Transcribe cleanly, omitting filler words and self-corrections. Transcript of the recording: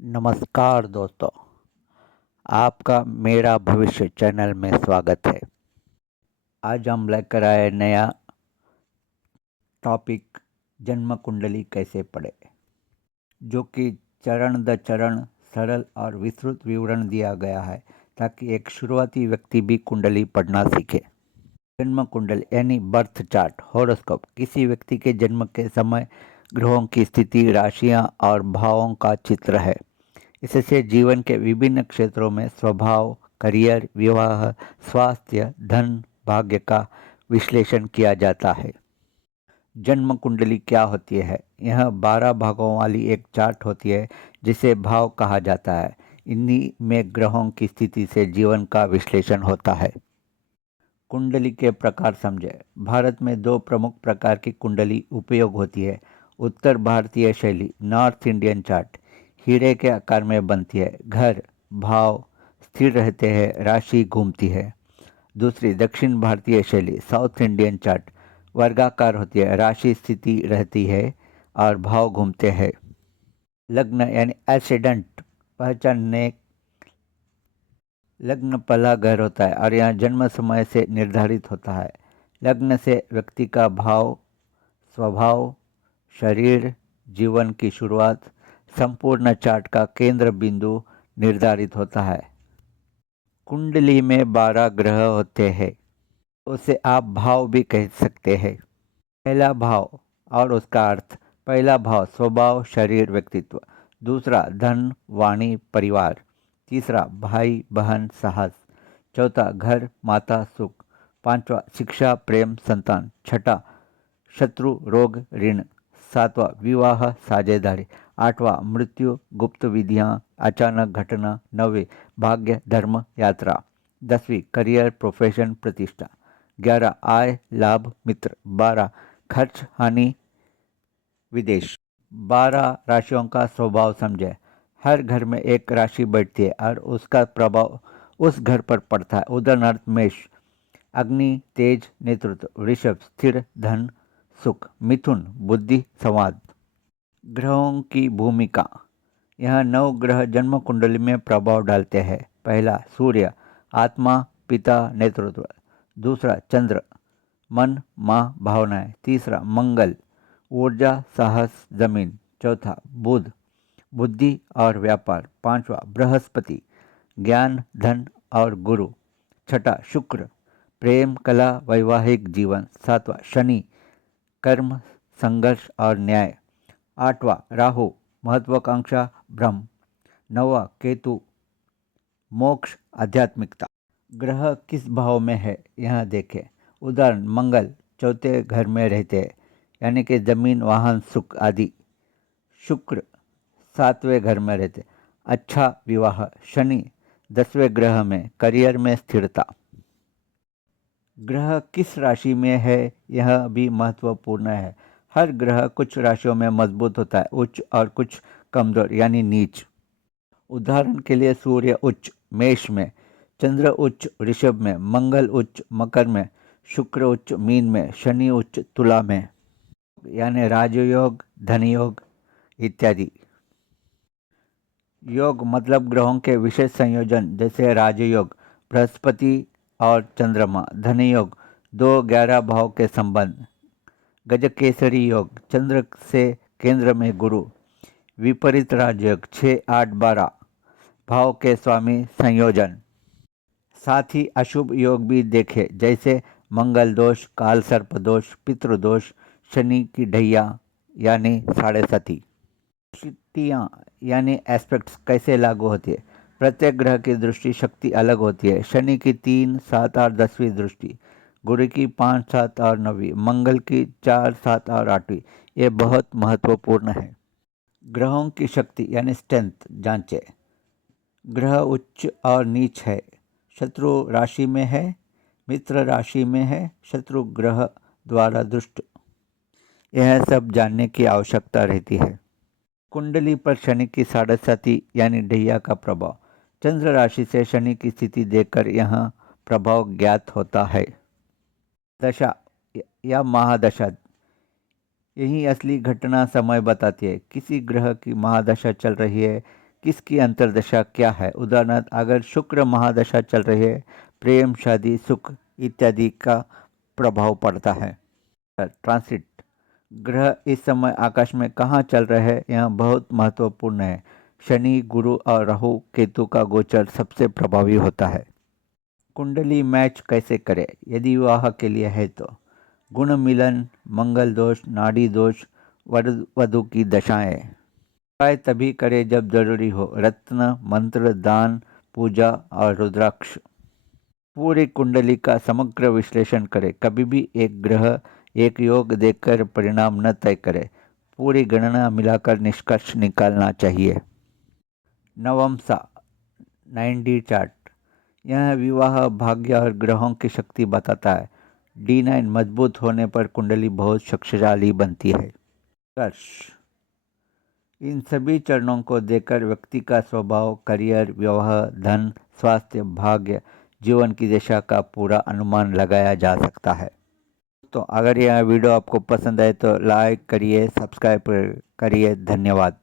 नमस्कार दोस्तों, आपका मेरा भविष्य चैनल में स्वागत है। आज हम लेकर आए नया टॉपिक जन्म कुंडली कैसे पढ़े, जो कि चरण दर चरण सरल और विस्तृत विवरण दिया गया है ताकि एक शुरुआती व्यक्ति भी कुंडली पढ़ना सीखे। जन्म कुंडली यानी बर्थ चार्ट हॉरोस्कोप किसी व्यक्ति के जन्म के समय ग्रहों की स्थिति, राशियां और भावों का चित्र है। इससे जीवन के विभिन्न क्षेत्रों में स्वभाव, करियर, विवाह, स्वास्थ्य, धन, भाग्य का विश्लेषण किया जाता है। जन्म कुंडली क्या होती है? यह 12 भागों वाली एक चार्ट होती है जिसे भाव कहा जाता है। इन्हीं में ग्रहों की स्थिति से जीवन का विश्लेषण होता है। कुंडली के प्रकार समझे। भारत में दो प्रमुख प्रकार की कुंडली उपयोग होती है। उत्तर भारतीय शैली नॉर्थ इंडियन चार्ट हीरे के आकार में बनती है, घर भाव स्थिर रहते हैं, राशि घूमती है। दूसरी दक्षिण भारतीय शैली साउथ इंडियन चार्ट वर्गाकार होती है, राशि स्थिति रहती है और भाव घूमते हैं। लग्न यानी एसेडेंट पहचानने लग्न पहला घर होता है और यहाँ जन्म समय से निर्धारित होता है। लग्न से व्यक्ति का भाव, स्वभाव, शरीर, जीवन की शुरुआत, संपूर्ण चार्ट का केंद्र बिंदु निर्धारित होता है। कुंडली में 12 ग्रह होते हैं, उसे आप भाव भी कह सकते हैं। पहला भाव और उसका अर्थ। पहला भाव स्वभाव, शरीर, व्यक्तित्व। दूसरा धन, वाणी, परिवार। तीसरा भाई बहन, साहस। चौथा घर, माता, सुख। पांचवा शिक्षा, प्रेम, संतान। छठा शत्रु, रोग, ऋण। सातवां विवाह, साझेदारी। आठवां मृत्यु, गुप्त विधियां, अचानक घटना। नौवीं भाग्य, धर्म, यात्रा। 10वीं करियर, प्रोफेशन, प्रतिष्ठा। 11 आय, लाभ, मित्र। 12 खर्च, हानि, विदेश। 12 राशियों का स्वभाव समझे। हर घर में एक राशि बैठती है और उसका प्रभाव उस घर पर पड़ता है। उदाहरणार्थ मेष अग्नि, तेज, नेतृत्व। वृषभ स्थिर, धन, सुख। मिथुन बुद्धि, संवाद। ग्रहों की भूमिका। यह 9 ग्रह जन्म कुंडली में प्रभाव डालते हैं। पहला सूर्य, आत्मा, पिता, नेतृत्व। दूसरा चंद्र, मन, माँ, भावनाएं। तीसरा मंगल, ऊर्जा, साहस, जमीन। चौथा बुध, बुद्धि और व्यापार। पांचवा बृहस्पति, ज्ञान, धन और गुरु। छठा शुक्र, प्रेम, कला, वैवाहिक जीवन। सातवां शनि, कर्म, संघर्ष और न्याय। आठवां राहु, महत्वाकांक्षा, भ्रम। नौवां केतु, मोक्ष, आध्यात्मिकता। ग्रह किस भाव में है यह देखें। उदाहरण मंगल चौथे घर में रहते हैं, यानी कि जमीन, वाहन, सुख आदि। शुक्र 7वें घर में रहते, अच्छा विवाह। शनि 10वें ग्रह में, करियर में स्थिरता। ग्रह किस राशि में है यह भी महत्वपूर्ण है। हर ग्रह कुछ राशियों में मजबूत होता है, उच्च, और कुछ कमजोर यानी नीच। उदाहरण के लिए सूर्य उच्च मेष में, चंद्र उच्च वृषभ में, मंगल उच्च मकर में, शुक्र उच्च मीन में, शनि उच्च तुला में। यानी राजयोग, धनयोग इत्यादि। योग मतलब ग्रहों के विशेष संयोजन, जैसे राजयोग बृहस्पति और चंद्रमा। धनयोग 2-11 भाव के संबंध। गजकेसरी योग चंद्र से केंद्र में गुरु। विपरीत राजयोग 6-8-12 भाव के स्वामी संयोजन। साथ ही अशुभ योग भी देखे, जैसे मंगल दोष, काल सर्प दोष, पितृ दोष, शनि की ढैया यानी 7.5। दृष्टियाँ यानी एस्पेक्ट्स कैसे लागू होती है। प्रत्येक ग्रह की दृष्टि शक्ति अलग होती है। शनि की 3, 7 और 10वीं दृष्टि, गुरु की 5, 7 और 9वीं, मंगल की 4, 7 और 8वीं, ये बहुत महत्वपूर्ण है। ग्रहों की शक्ति यानी स्ट्रेंथ जांचे। ग्रह उच्च और नीच है, शत्रु राशि में है, मित्र राशि में है, शत्रु ग्रह द्वारा दुष्ट, यह सब जानने की आवश्यकता रहती है। कुंडली पर शनि की 7.5 यानी ढैया का प्रभाव। चंद्र राशि से शनि की स्थिति देखकर यह प्रभाव ज्ञात होता है। दशा या महादशा, यही असली घटना समय बताती है। किसी ग्रह की महादशा चल रही है, किसकी अंतर्दशा क्या है। उदाहरण, अगर शुक्र महादशा चल रही है, प्रेम, शादी, सुख इत्यादि का प्रभाव पड़ता है। ट्रांसिट, ग्रह इस समय आकाश में कहाँ चल रहे हैं, यह बहुत महत्वपूर्ण है। शनि, गुरु और राहु केतु का गोचर सबसे प्रभावी होता है। कुंडली मैच कैसे करें यदि विवाह के लिए है तो। गुण मिलन, मंगल दोष, नाड़ी दोष, वर वधु की दशाएं। उपाय तभी करें जब जरूरी हो। रत्न, मंत्र, दान, पूजा और रुद्राक्ष। पूरी कुंडली का समग्र विश्लेषण करें। कभी भी एक ग्रह एक योग देखकर परिणाम न तय करें। पूरी गणना मिलाकर निष्कर्ष निकालना चाहिए। नवमसा 9D चार्ट, यह विवाह, भाग्य और ग्रहों की शक्ति बताता है। D9 मजबूत होने पर कुंडली बहुत शक्तिशाली बनती है। कर्ष, इन सभी चरणों को देखकर व्यक्ति का स्वभाव, करियर, विवाह, धन, स्वास्थ्य, भाग्य, जीवन की दिशा का पूरा अनुमान लगाया जा सकता है। तो अगर यह वीडियो आपको पसंद आए तो लाइक करिए, सब्सक्राइब करिए। धन्यवाद।